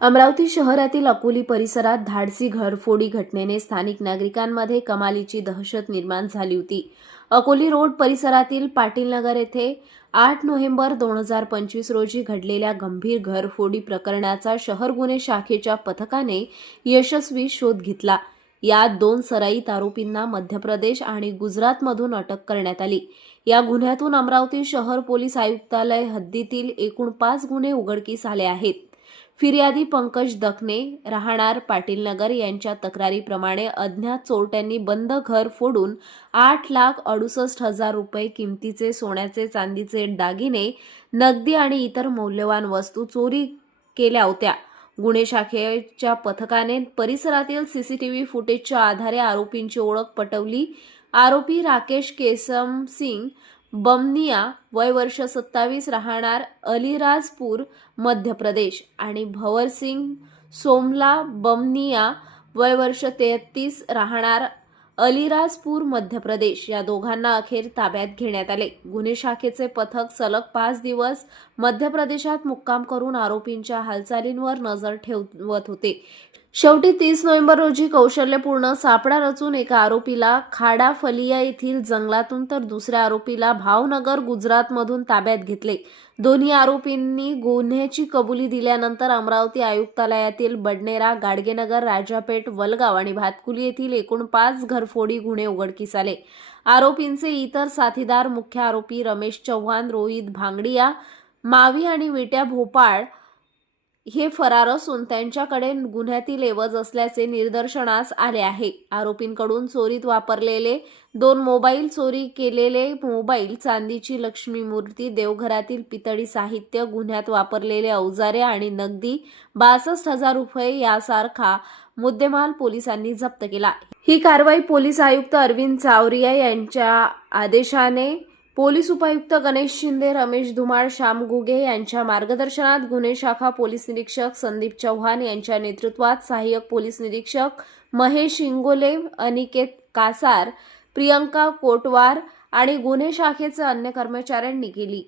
अमरावती शहरातील अकोली परिसरात धाडसी घरफोडी घटनेने स्थानिक नागरिकांमध्ये कमालीची दहशत निर्माण झाली होती. अकोली रोड परिसरातील पाटीलनगर येथे 8 नोव्हेंबर 2025 रोजी घडलेल्या गंभीर घरफोडी प्रकरणाचा शहर गुन्हे शाखेच्या पथकाने यशस्वी शोध घेतला. यात 2 सराईत आरोपींना मध्य प्रदेश आणि गुजरातमधून अटक करण्यात आली. या गुन्ह्यातून अमरावती शहर पोलीस आयुक्तालय हद्दीतील एकूण 5 गुन्हे उघडकीस आले आहेत. फिर्यादी पंकज दखने राहणार पाटीलनगर यांच्या तक्रारीप्रमाणे अज्ञात चोरट्यांनी बंद घर फोडून 8,68,000 रुपये किमतीचे सोन्याचे चांदीचे दागिने, नगदी आणि इतर मौल्यवान वस्तू चोरी केल्या होत्या. गुन्हे शाखेच्या पथकाने परिसरातील सीसीटीव्ही फुटेजच्या आधारे आरोपींची ओळख पटवली. आरोपी राकेश केसम सिंग बमनिया वय वर्ष 27 राहणार अलीराजपूर मध्य प्रदेश आणि भवरसिंग सोमला बमनिया वय वर्ष 33 राहणार अलीराजपूर मध्य प्रदेश या दोघांना अखेर ताब्यात घेण्यात आले. गुन्हे शाखेचे पथक सलग 5 दिवस मध्य प्रदेशात मुक्काम करून आरोपींच्या हालचालींवर नजर ठेवत होते. शेवटी 30 नोव्हेंबर रोजी कौशल्यपूर्ण सापळा रचून एका आरोपीला खाडा फलिया येथील जंगलातून तर दुसऱ्या आरोपीला भावनगर गुजरातमधून ताब्यात घेतले. दोन्ही आरोपींनी गुन्ह्याची कबुली दिल्यानंतर अमरावती आयुक्तालयातील बडनेरा, गाडगेनगर, राजापेठ, वलगाव आणि भातकुली येथील एकूण 5 घरफोडी गुन्हे उघडकीस आले. आरोपींचे इतर साथीदार मुख्य आरोपी रमेश चव्हाण, रोहित भांगडिया, मावी आणि विट्या भोपाळ हे फरार असून त्यांच्याकडे गुन्ह्यातील एवज असल्याचे निदर्शनास आले आहे. आरोपींकडून चोरीत वापरलेले 2 मोबाईल, चोरी केलेले मोबाईल, चांदीची लक्ष्मी मूर्ती, देवघरातील पितळी साहित्य, गुन्ह्यात वापरलेले अवजारे आणि नगदी 62,000 रुपये यासारखा मुद्देमाल पोलिसांनी जप्त केला. ही कारवाई पोलीस आयुक्त अरविंद चावरिया यांच्या आदेशाने पोलीस उपायुक्त गणेश शिंदे, रमेश धुमाळ, श्याम घुगे यांच्या मार्गदर्शनात गुन्हे शाखा पोलीस निरीक्षक संदीप चव्हाण यांच्या नेतृत्वात सहाय्यक पोलीस निरीक्षक महेश इंगोले, अनिकेत कासार, प्रियंका कोटवार आणि गुन्हे शाखेचे अन्य कर्मचाऱ्यांनी केली.